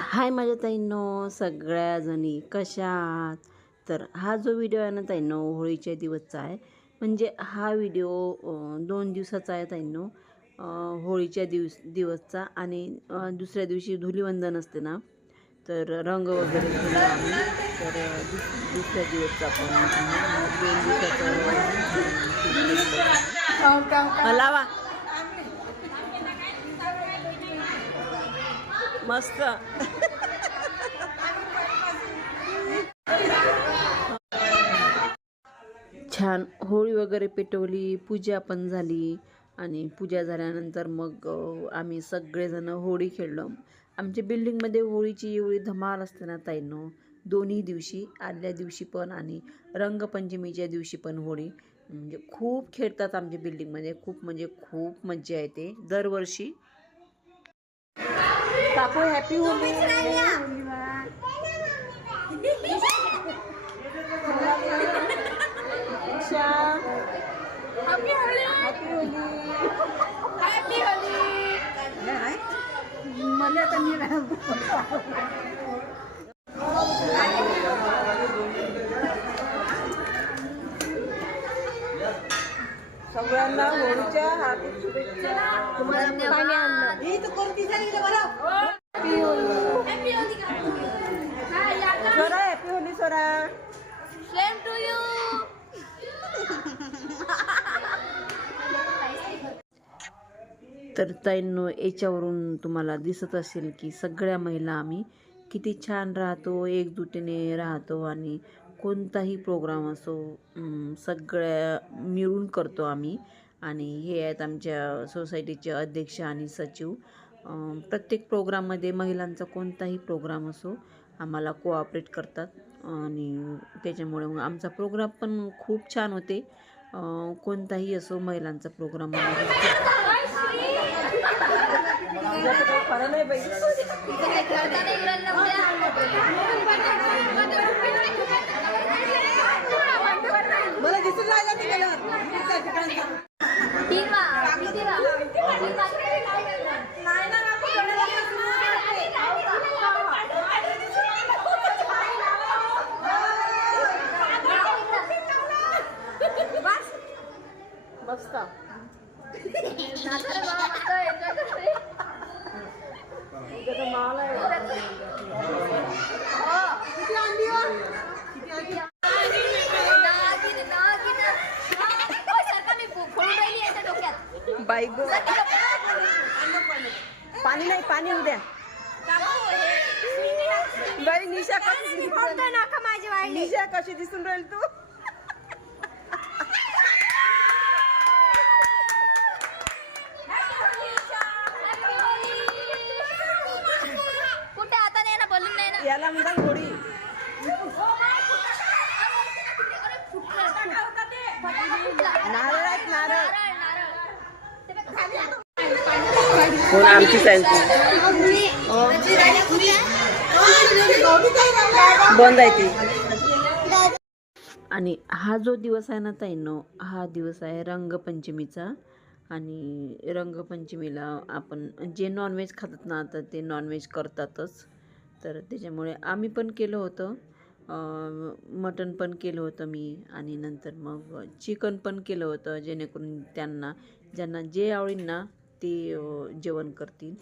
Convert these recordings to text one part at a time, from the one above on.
हाय माझ्या ताईंनो, सगळ्या जणी कशा आहात? तर हा जो व्हिडिओ आहे ना ताईंनो, होळीच्या दिवसचा आहे. म्हणजे हा व्हिडिओ 2 दिवसाचा आहे ताईंनो. होळीच्या दिवसचा आणि दुसऱ्या दिवशी धुलीवंदन असते ना, तर रंग वगैरे खेळलो आम्ही. तर दुसऱ्या दिवसचा पण आहे. 2 दिवसाचा लावा मस्त. छान होळी वगैरे पेटवली, पूजा पण झाली आणि पूजा झाल्यानंतर मग आम्ही सगळेजण होळी खेळलो. आमच्या बिल्डिंगमध्ये होळीची एवढी धमाल असते ना ताईंनो, दोन्ही दिवशी, आदल्या दिवशी पण आणि रंगपंचमीच्या दिवशी पण होळी. म्हणजे खूप खेळतात आमच्या बिल्डिंगमध्ये, खूप म्हणजे खूप मज्जा येते दरवर्षी. काकू happy Holi. Happy Holi. Happy Holi. मला सगळ्यांना होळीच्या हार्दिक शुभेच्छा. Swara happy Holi Swara. Same to you. तर ताईंनो, याच्यावरून तुम्हाला दिसत असेल की सगळ्या महिला आम्ही किती छान राहतो, एकजुटीने राहतो आणि कोणताही प्रोग्राम असो सगळ्या मिळून करतो आम्ही. आणि हे आहेत आमच्या सोसायटीचे अध्यक्ष आणि सचिव. प्रत्येक प्रोग्राममध्ये महिलांचा कोणताही प्रोग्राम असो आम्हाला कोऑपरेट करतात आणि त्याच्यामुळे मग आमचा प्रोग्राम पण खूप छान होते. कोणताही असो महिलांचा प्रोग्राम खरं नाही बाई. मला दिसून राहिला मस्त. बाई गो, पाणी नाही, पाणी उद्या. बाई निशा कशी दिसून राहील तू. कुठे आता नाही ना, बोलून नाही ना याला म्हणतात होळी. नारळ आहेत, नारळ. कोण आमची बंद आहे ती. आणि हा जो दिवस आहे ना ताईंनो, हा दिवस आहे रंगपंचमीचा. आणि रंगपंचमीला आपण जे नॉनव्हेज खातात ना, तर ते नॉनव्हेज करतातच. तर त्याच्यामुळे आम्ही पण केलं होतं, मटण पण केलं होतं मी आणि नंतर मग चिकन पण केलं होतं, जेणेकरून ज्यांना जे आवडेल ना ते जेवण करतील.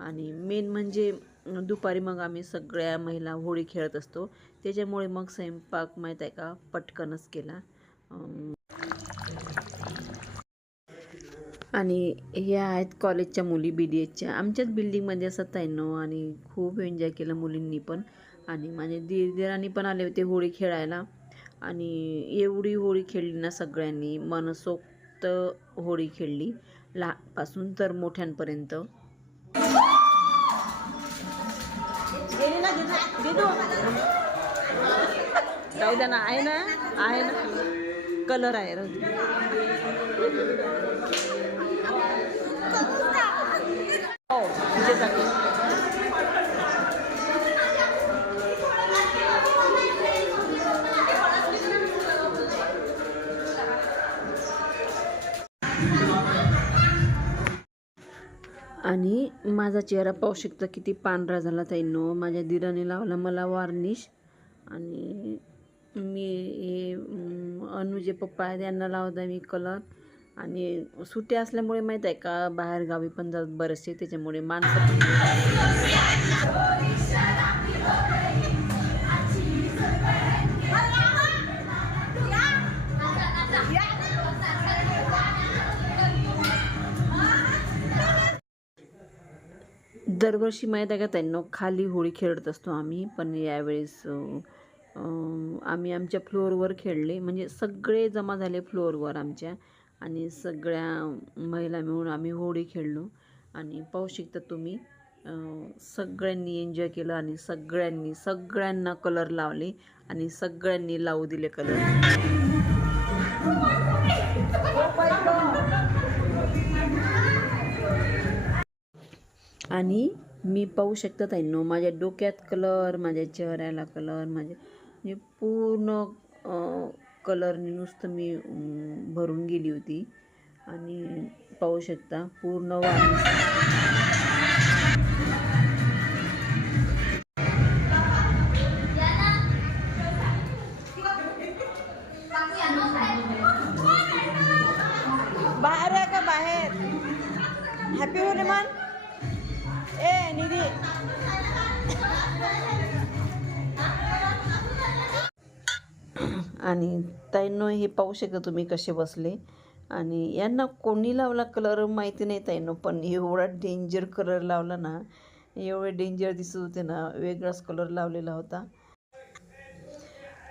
आणि मेन म्हणजे दुपारी मग आम्ही सगळ्या महिला होळी खेळत असतो, त्याच्यामुळे मग स्वयंपाक माहीत आहे का पटकनच केला. आणि ह्या आहेत कॉलेजच्या मुली, BDSच्या. आमच्याच बिल्डिंगमध्ये असत आहे नो. आणि खूप एन्जॉय केलं मुलींनी पण. आणि माझे दिरांनी पण आले होते होळी खेळायला. आणि एवढी होळी खेळली ना सगळ्यांनी, मनसोक्त होळी खेळली, लहानपासून तर मोठ्यांपर्यंत. जाऊ द्या ना, आहे ना, आहे ना, कलर आहे. हो आणि माझा चेहरा पाहू शकता किती पांढरा झाला ताईंनो. माझ्या दिराने लावला मला वार्निश. आणि मी हे अनुजे पप्पा आहेत यांना लावता मी कलर. आणि सुट्टी असल्यामुळे माहीत आहे का बाहेर गावी पण जात बरेचसे, त्याच्यामुळे माणसं दरवर्षी माहीत आहे का त्यांना खाली होळी खेळत असतो आम्ही, पण यावेळेस आम्ही आमच्या फ्लोअरवर खेळले. म्हणजे सगळे जमा झाले फ्लोअरवर आमच्या, आणि सगळ्या महिला मिळून आम्ही होळी खेळलो. आणि पाहू शकता तुम्ही सगळ्यांनी एन्जॉय केलं आणि सगळ्यांना कलर लावले आणि सगळ्यांनी लावू दिले कलर. आणि मी पाहू शकता ताईंनो माझ्या डोक्यात कलर, माझ्या चेहऱ्याला कलर, म्हणजे पूर्ण कलरने नुसतं मी भरून गेली होती. आणि पाहू शकता पूर्ण बाहेर आहे का बाहेर. हॅपी होली मन ए निधी. आणि ताईंनो हे पाहू शकता तुम्ही कसे बसले. आणि यांना कोणी लावला कलर माहिती नाही ताईंनो, पण एवढा डेंजर कलर लावला ना, एवढे डेंजर दिसत होते ना, वेगळाच कलर लावलेला होता.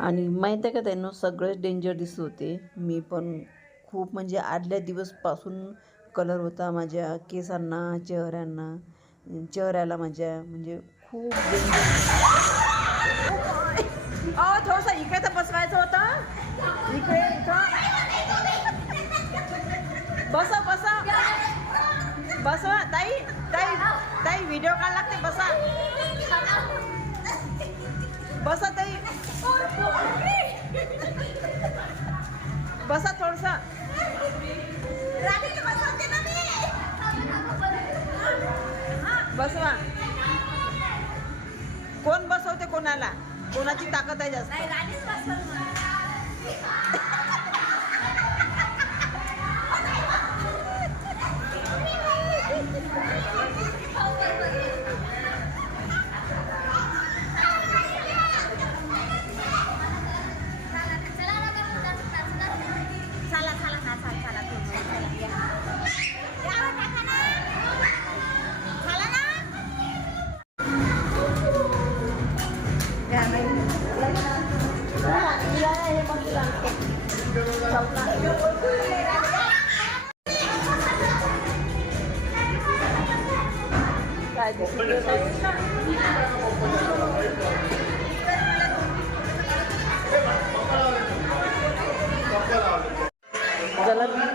आणि माहीत आहे का ताईंनो सगळेच डेंजर दिसत होते. मी पण खूप म्हणजे आदल्या दिवसपासून कलर होता माझ्या केसांना, चेहऱ्याला माझ्या, म्हणजे खूप थोडंसं इकडे तर बसवायचं होतं. इकडे बसा बसवा ताई ताई ताई व्हिडिओ काढ लागते. बसा ताई, बसा थोडंसं. बसवा. कोण बसवते कोणाला, कोणाची ताकद आहे जास्त.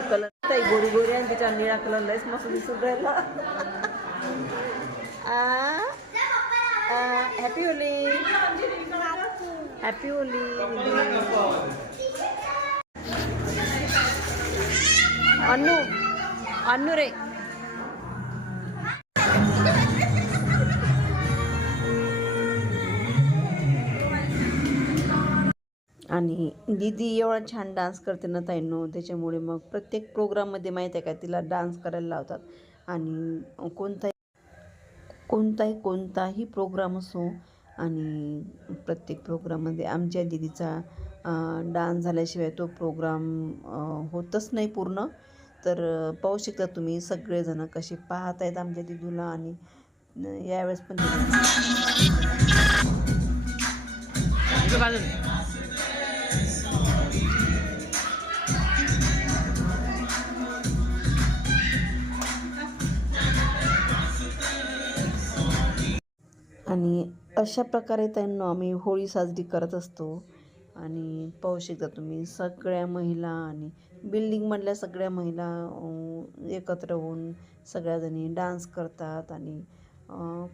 कलर ताई गोरी गोरी आणि तिच्या निळा कलर लयच मस्त दिसून राहिला. Happy Holi, happy Holi. अन्नू रे. आणि दीदी एवढा छान डान्स करते ना ताईंनो, त्याच्यामुळे मग प्रत्येक प्रोग्राममध्ये माहीत आहे का तिला डान्स करायला लावतात. आणि कोणताही प्रोग्राम असो, आणि प्रत्येक प्रोग्राममध्ये आमच्या दीदीचा डान्स झाल्याशिवाय तो प्रोग्राम होतच नाही पूर्ण. तर पाहू शकता तुम्ही सगळेजण कसे पाहत आहेत आमच्या दीदूला. आणि यावेळेस पण आणि अशा प्रकारे त्यांना आम्ही होळी साजरी करत असतो. आणि पाहू शकता तुम्ही सगळ्या महिला आणि बिल्डिंगमधल्या सगळ्या महिला एकत्र होऊन सगळ्याजणी डान्स करतात. आणि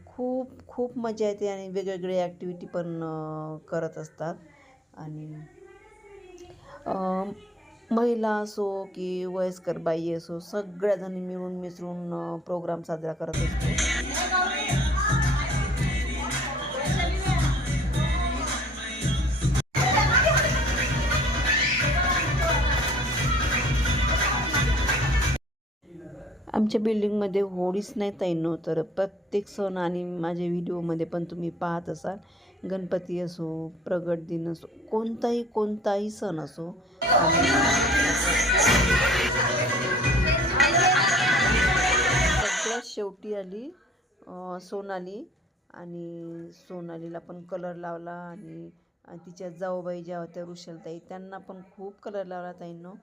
खूप खूप मजा येते आणि वेगवेगळे ॲक्टिव्हिटी पण करत असतात. आणि महिला असो की वयस्कर बाई असो, सगळ्याजणी मिळून मिसळून प्रोग्राम साजरा करत असतो. आमच्या बिल्डिंगमध्ये होळीच नाही ताईंनो, तर प्रत्येक सण आणि माझ्या व्हिडिओमध्ये पण तुम्ही पाहत असाल, गणपती असो, प्रगट दिन असो, कोणताही सण असो, सगळ्यात शेवटी आली सोनाली. आणि सोनालीला पण कलर लावला आणि तिच्या जाऊबाई ज्या होत्या वृषालताई, त्यांना पण खूप कलर लावला ताईंनो.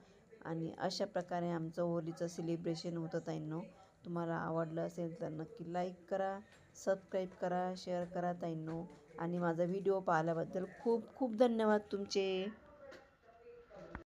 आणि अशा प्रकारे आमचं होलीचं सेलिब्रेशन होतं ताईंनो. तुम्हाला आवडलं असेल तर नक्की लाईक करा, सबस्क्राईब करा, शेअर करा ताईंनो. आणि माझा व्हिडिओ पाहिल्याबद्दल खूप खूप धन्यवाद तुमचे.